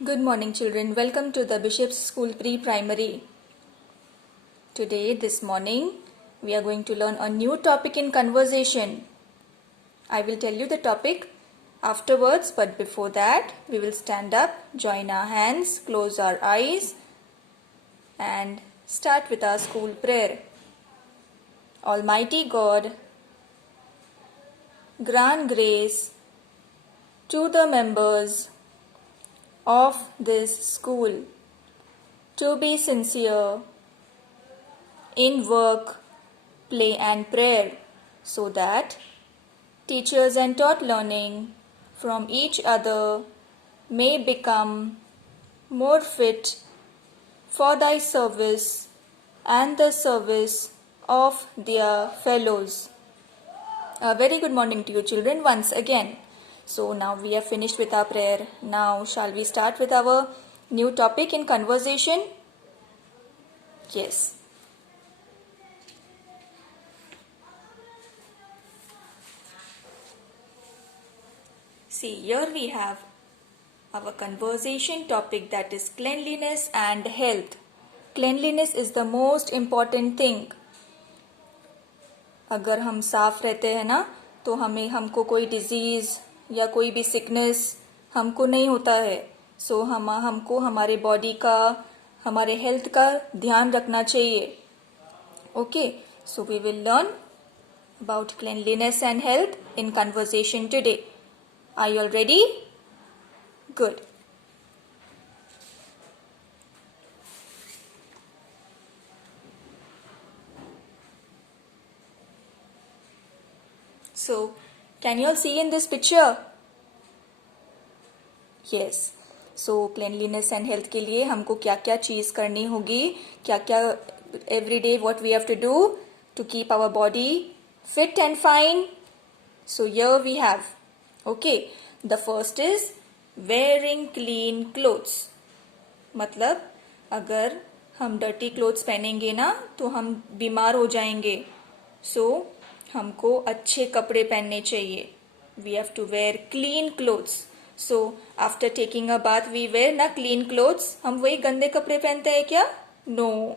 Good morning, children. Welcome to the Bishop's School Pre-Primary. Today, this morning, we are going to learn a new topic in conversation. I will tell you the topic afterwards, but before that, we will stand up, join our hands, close our eyes, and start with our school prayer. Almighty God, grant grace to the members of this school to be sincere in work, play and prayer, so that teachers and taught learning from each other may become more fit for thy service and the service of their fellows. A very good morning to you, children, once again. So now we have finished with our prayer. Now shall we start with our new topic in conversation? Yes. See, here we have our conversation topic, that is cleanliness and health. Cleanliness is the most important thing. अगर हम साफ रहते हैं ना तो हमको कोई disease या कोई भी सिकनेस हमको नहीं होता है. सो हमको हमारे बॉडी का, हमारे हेल्थ का ध्यान रखना चाहिए. Okay, so we will learn about cleanliness and health in conversation today. Are you all ready? Good. So, can you all see in this picture? Yes. So, cleanliness and health के लिए हमको क्या क्या चीज़ करनी होगी, क्या क्या every day what we have to do to keep our body fit and fine. So, here we have. Okay. The first is wearing clean clothes. मतलब अगर हम dirty clothes पहनेंगे ना तो हम बीमार हो जाएंगे. So, हमको अच्छे कपड़े पहनने चाहिए. We have to wear clean clothes. So, after taking a bath, we wear ना clean clothes. हम वही गंदे कपड़े पहनते हैं क्या? No.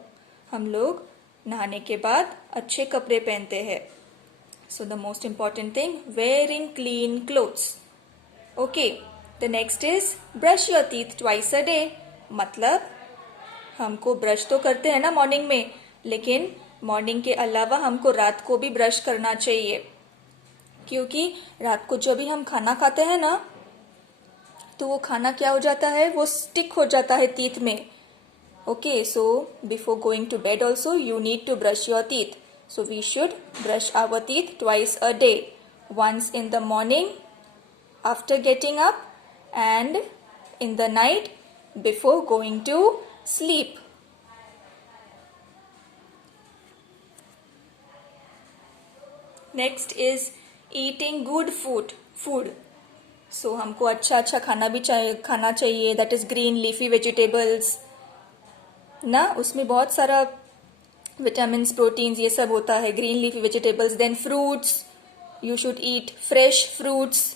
हम लोग नहाने के बाद अच्छे कपड़े पहनते हैं. So, the most important thing, wearing clean clothes. Okay. The next is brush your teeth twice a day. मतलब हमको ब्रश तो करते हैं ना मॉर्निंग में, लेकिन मॉर्निंग के अलावा हमको रात को भी ब्रश करना चाहिए. क्योंकि रात को जब भी हम खाना खाते हैं ना तो वो खाना क्या हो जाता है, वो स्टिक हो जाता है टीथ में. Okay, so before going to bed also you need to brush your teeth. So we should brush our teeth twice a day, once in the morning after getting up and in the night before going to sleep. Next is eating good food. So हमको अच्छा खाना भी खाना चाहिए. That is green leafy vegetables ना, उसमें बहुत सारा vitamins, proteins ये सब होता है. Green leafy vegetables. Then fruits. You should eat fresh fruits.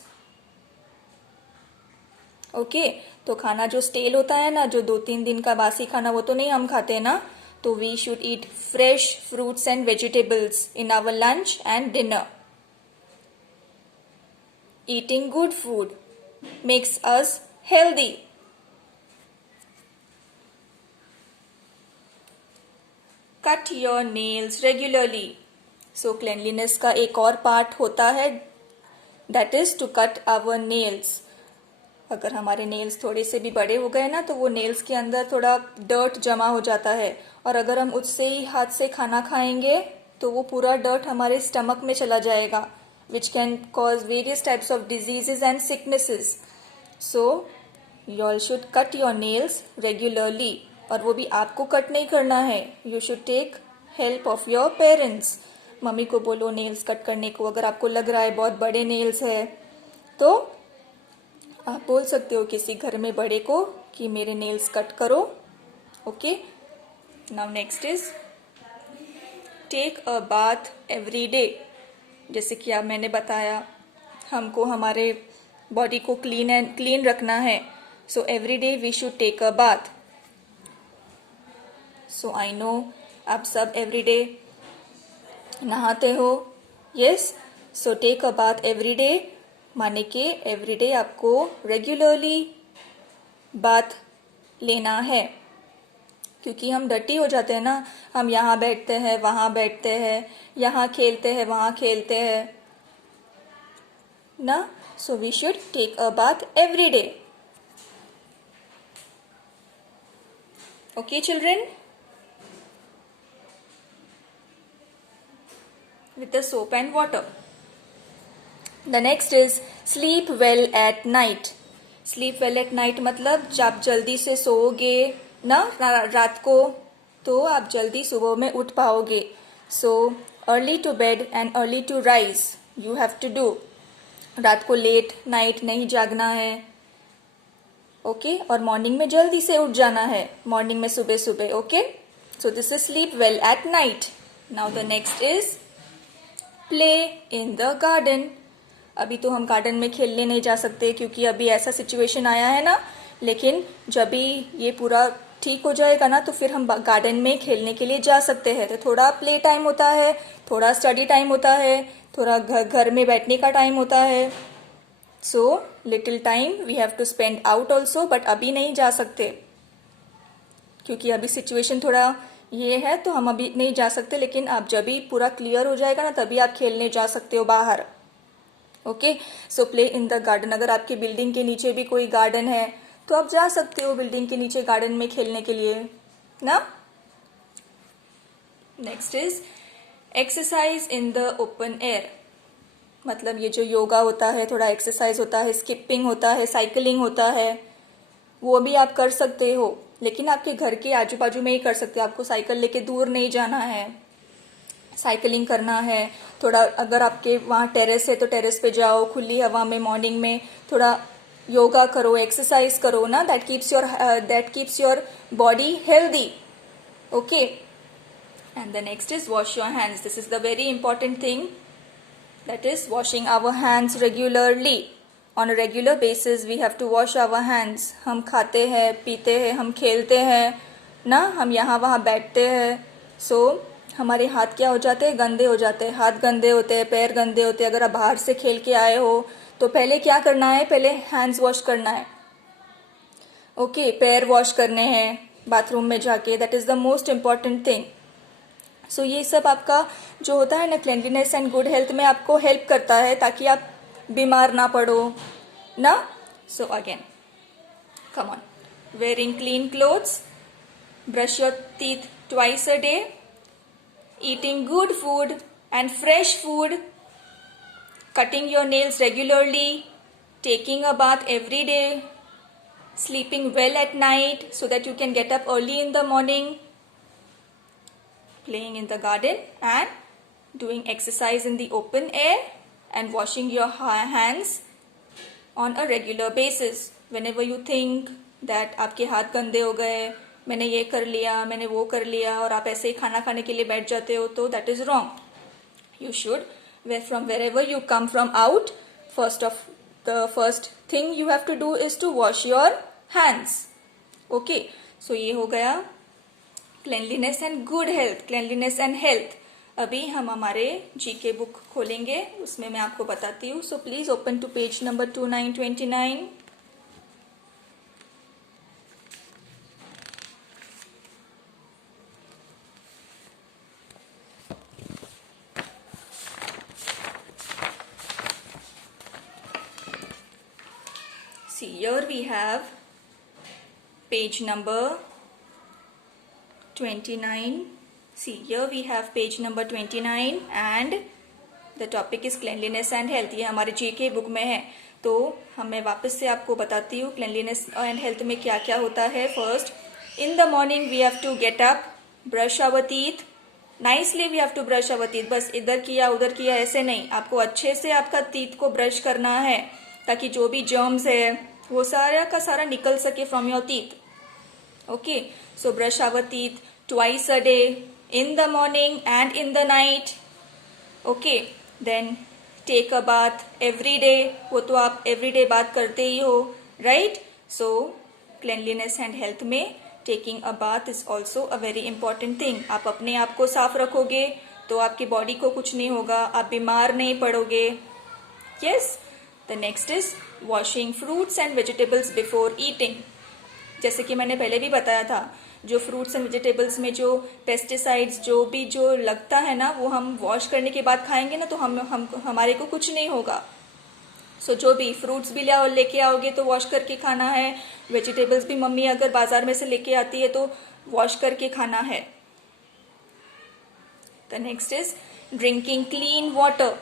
Okay. तो खाना जो स्टेल होता है ना, जो 2-3 दिन का बासी खाना, वो तो नहीं हम खाते ना. तो we should eat fresh fruits and vegetables in our lunch and dinner. Eating good food makes us healthy. Cut your nails regularly. So cleanliness का एक और पार्ट होता है, that is to cut our nails. अगर हमारे nails थोड़े से भी बड़े हो गए ना तो वो नेल्स के अंदर थोड़ा डर्ट जमा हो जाता है, और अगर हम उससे ही हाथ से खाना खाएंगे तो वो पूरा डर्ट हमारे स्टमक में चला जाएगा, which can cause various types of diseases and sicknesses. So, you all should cut your nails regularly. और वो भी आपको कट नहीं करना है. You should take help of your parents. Mummy को बोलो नेल्स कट करने को. अगर आपको लग रहा है बहुत बड़े नेल्स है तो आप बोल सकते हो किसी घर में बड़े को कि मेरे नेल्स कट करो. Okay. Now next is take a bath every day. जैसे कि अब मैंने बताया हमको हमारे बॉडी को क्लीन रखना है, So every day we should take a bath. So I know आप सब every day नहाते हो. Yes. So take a bath every day. माने कि every day आपको regularly बाथ लेना है, क्योंकि हम डर्टी हो जाते हैं ना. हम यहाँ बैठते हैं, वहाँ बैठते हैं, यहाँ खेलते हैं, वहाँ खेलते हैं ना. So we should take a bath every day. Okay, children? With the soap and water. The next is sleep well at night. Sleep well at night मतलब जब जल्दी से सोओगे ना रात को, तो आप जल्दी सुबह में उठ पाओगे. So early to bed and early to rise you have to do. रात को लेट नाइट नहीं जागना है. ओके. और मॉर्निंग में जल्दी से उठ जाना है, मॉर्निंग में सुबह सुबह. Okay. So this is sleep well at night. Now the next is play in the garden. अभी तो हम गार्डन में खेलने नहीं जा सकते क्योंकि अभी ऐसा सिचुएशन आया है ना, लेकिन जब भी ये पूरा ठीक हो जाएगा ना, तो फिर हम गार्डन में खेलने के लिए जा सकते हैं. तो थोड़ा प्ले टाइम होता है, थोड़ा स्टडी टाइम होता है, थोड़ा घर में बैठने का टाइम होता है. So little time we have to spend out also, but अभी नहीं जा सकते क्योंकि अभी सिचुएशन थोड़ा ये है, तो हम अभी नहीं जा सकते. लेकिन आप जब भी पूरा क्लियर हो जाएगा ना, तभी आप खेलने जा सकते हो बाहर. Okay. So play in the garden. अगर आपके बिल्डिंग के नीचे भी कोई गार्डन है तो आप जा सकते हो बिल्डिंग के नीचे गार्डन में खेलने के लिए ना. Next is exercise in the open air. मतलब ये जो योगा होता है, थोड़ा एक्सरसाइज होता है, स्किपिंग होता है, साइकिलिंग होता है, वो भी आप कर सकते हो. लेकिन आपके घर के आजू बाजू में ही कर सकते हो. आपको साइकिल लेके दूर नहीं जाना है, साइकिलिंग करना है. थोड़ा अगर आपके वहाँ टेरेस है तो टेरेस पे जाओ, खुली हवा में मॉर्निंग में थोड़ा योगा करो, एक्सरसाइज करो ना. That keeps your body healthy. Okay. And the next is wash your hands. This is the very important thing, that is washing our hands regularly. On a regular basis we have to wash our hands. हम खाते हैं, पीते हैं, हम खेलते हैं ना, हम यहाँ वहाँ बैठते हैं. सो हमारे हाथ क्या हो जाते हैं, गंदे हो जाते हैं. हाथ गंदे होते हैं, पैर गंदे होते हैं. अगर आप बाहर से खेल के आए हो तो पहले क्या करना है, पहले हैंड्स वॉश करना है. ओके. पैर वॉश करने हैं बाथरूम में जाके. That is the most important thing. So ये सब आपका जो होता है ना, क्लेanलीनेस एंड गुड हेल्थ में आपको हेल्प करता है, ताकि आप बीमार ना पड़ो ना. So again come on. Wearing clean clothes, brush your teeth twice a day, eating good food and fresh food, cutting your nails regularly, taking a bath every day, sleeping well at night so that you can get up early in the morning, playing in the garden and doing exercise in the open air and washing your hands on a regular basis. Whenever you think that आपके हाथ गंदे हो गए, मैंने ये कर लिया, मैंने वो कर लिया, और आप ऐसे ही खाना खाने के लिए बैठ जाते हो, तो that is wrong. You should, from wherever you come from out, the first thing you have to do is to wash your hands. Okay. So ये हो गया cleanliness and good health, cleanliness and health. अभी हम हमारे GK book खोलेंगे, उसमें मैं आपको बताती हूँ. So please open to page number 2929. See, here we have page number 29. See, here we have page number 29 and the topic is cleanliness and health. ये हमारे जीके बुक में है. तो मैं वापस से आपको बताती हूँ क्लेanलीनेस एंड हेल्थ में क्या क्या होता है. First, in the morning we have to get up, brush our teeth nicely. We have to brush our teeth. बस इधर किया उधर किया ऐसे नहीं, आपको अच्छे से आपका टीथ को ब्रश करना है, ताकि जो भी जर्म्स है वो सारा का सारा निकल सके from your teeth. Okay, so brush our teeth twice a day, in the morning and in the night. Okay, then take a bath every day. वो तो आप every day बात करते ही हो, right? So cleanliness and health में taking a bath is also a very important thing. आप अपने आप को साफ रखोगे तो आपकी बॉडी को कुछ नहीं होगा, आप बीमार नहीं पड़ोगे. Yes. The next is washing fruits and vegetables before eating. जैसे कि मैंने पहले भी बताया था, जो फ्रूट्स एंड वेजिटेबल्स में जो पेस्टिसाइड्स जो लगता है ना, वो हम वॉश करने के बाद खाएंगे ना तो हम हमारे को कुछ नहीं होगा. सो जो भी फ्रूट्स भी लेके आओगे तो वॉश करके खाना है. वेजिटेबल्स भी मम्मी अगर बाजार में से लेके आती है तो वॉश करके खाना है. The next is drinking clean water.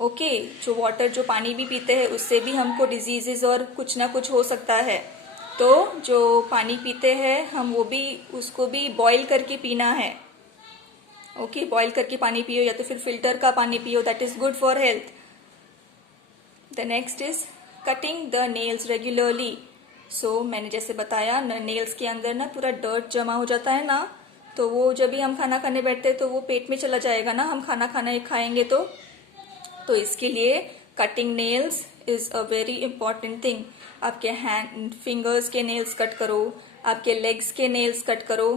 Okay, जो वाटर जो पानी भी पीते हैं उससे भी हमको डिजीजेस और कुछ ना कुछ हो सकता है. तो जो पानी पीते हैं हम वो भी उसको भी बॉईल करके पीना है. ओके, बॉईल करके पानी पियो या तो फिर फिल्टर का पानी पियो. That is good for health. The next is cutting the nails regularly. So मैंने जैसे बताया नेल्स के अंदर ना पूरा डर्ट जमा हो जाता है ना, तो वो जब भी हम खाना खाने बैठते हैं तो वो पेट में चला जाएगा ना, हम खाना खाएंगे तो इसके लिए cutting nails is a very important thing. आपके हैंड फिंगर्स के नेल्स कट करो, आपके लेग्स के नेल्स कट करो,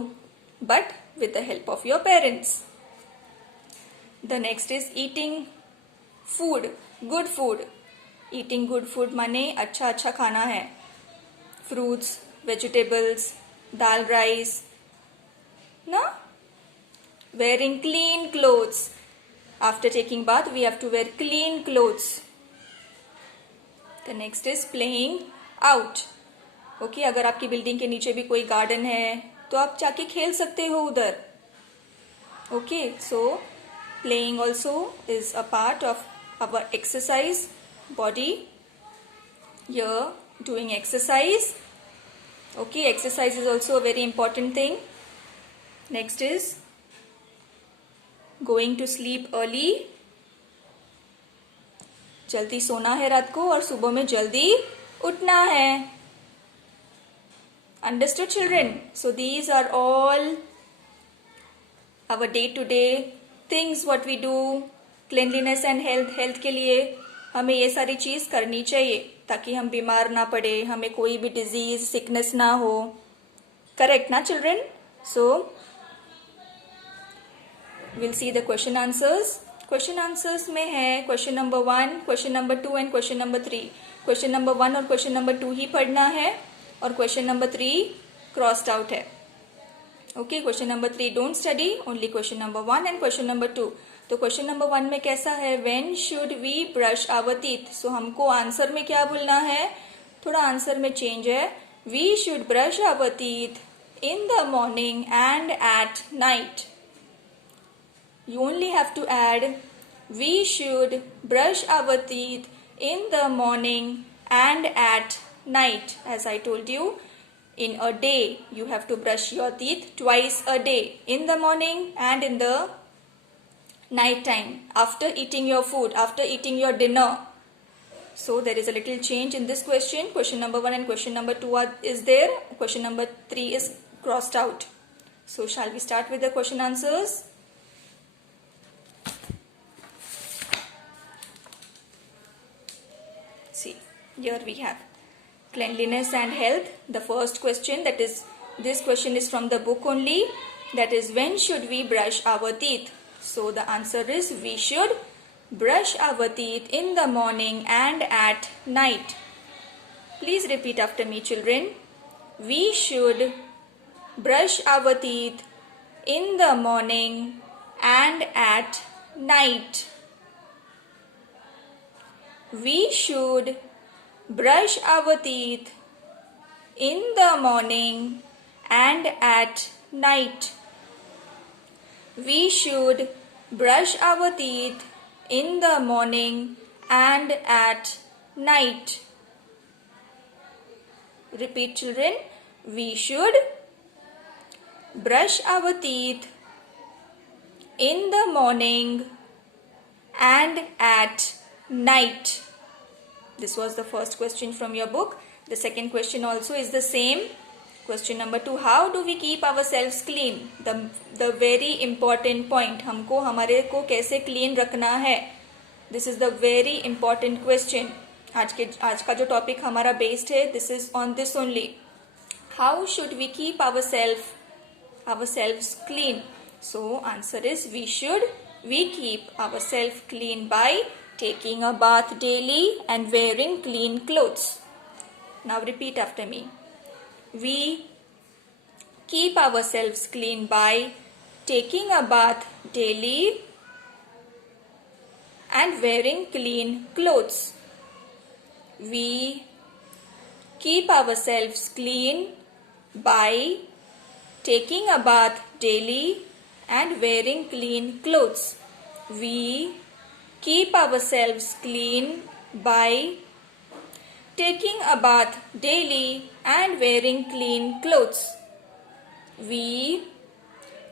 but with the help of your parents. The next is eating food, good food. Eating good food माने अच्छा खाना है. फ्रूट्स, वेजिटेबल्स, दाल, राइस ना. Wearing clean clothes. After taking bath, we have to wear clean clothes. The next is playing out. Okay, अगर आपकी building के नीचे भी कोई गार्डन है तो आप जाके खेल सकते हो उधर. Okay, so playing also is a part of our exercise body. Here, doing exercise. Okay, exercise is also a very important thing. Next is going to sleep early. जल्दी सोना है रात को और सुबह में जल्दी उठना है. Understood children? So these are all our day to day things what we do. Cleanliness and health के लिए हमें ये सारी चीज करनी चाहिए ताकि हम बीमार ना पड़े, हमें कोई भी डिजीज सिकनेस ना हो. करेक्ट ना children? So we'll see the question answers. Question answers में है question number 1, question number 2 and question number 3. Question number 1 और क्वेश्चन नंबर 2 ही पढ़ना है और क्वेश्चन नंबर 3 क्रॉस्ड आउट है. Okay, question number 3 don't study, only question number 1 and question number 2. तो question number 1 में कैसा है, when should we brush our teeth. सो हमको आंसर में क्या बोलना है, थोड़ा आंसर में चेंज है. We should brush our teeth in the morning and at night. You only have to add we should brush our teeth in the morning and at night. As I told you, in a day you have to brush your teeth twice a day, in the morning and in the night time, after eating your food, after eating your dinner. So there is a little change in this question. Question number 1 and question number 2 is there. Question number 3 is crossed out. So shall we start with the question answers? See, here we have cleanliness and health. The first question, that is, this question is from the book only. That is, when should we brush our teeth? So the answer is we should brush our teeth in the morning and at night. Please repeat after me, children. We should brush our teeth in the morning and at night. We should brush our teeth in the morning and at night. We should brush our teeth in the morning and at night. Repeat, children. We should brush our teeth in the morning and at night. This was the first question from your book. The second question also is the same. Question number 2, how do we keep ourselves clean? The very important point. हमको हमारे को कैसे clean रखना है? This is the very important question. आज का जो topic हमारा बेस्ड है, this is on this only. How should we keep ourselves clean? So answer is we keep ourselves clean by taking a bath daily and wearing clean clothes. Now repeat after me. We keep ourselves clean by taking a bath daily and wearing clean clothes. We keep ourselves clean by taking a bath daily and wearing clean clothes. We keep ourselves clean by taking a bath daily and wearing clean clothes. We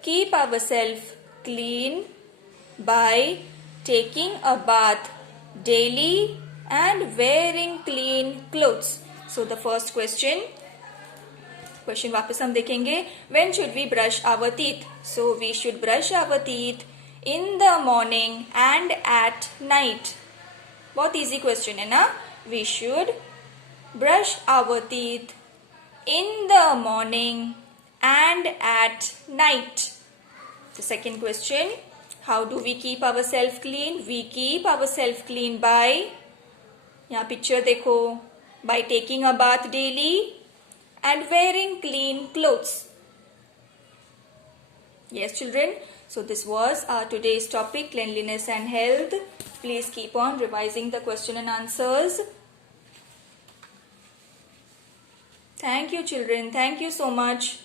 keep ourselves clean by taking a bath daily and wearing clean clothes. So the first question वापस हम देखेंगे. When should we brush our teeth? So we should brush our teeth in the morning and at night. बहुत easy question है ना. We should brush our teeth in the morning and at night. The second question, how do we keep ourselves clean? We keep ourselves clean by, यहाँ picture देखो, by taking a bath daily and wearing clean clothes. Yes, children. So this was our today's topic, cleanliness and health. Please keep on revising the question and answers. Thank you, children. Thank you so much.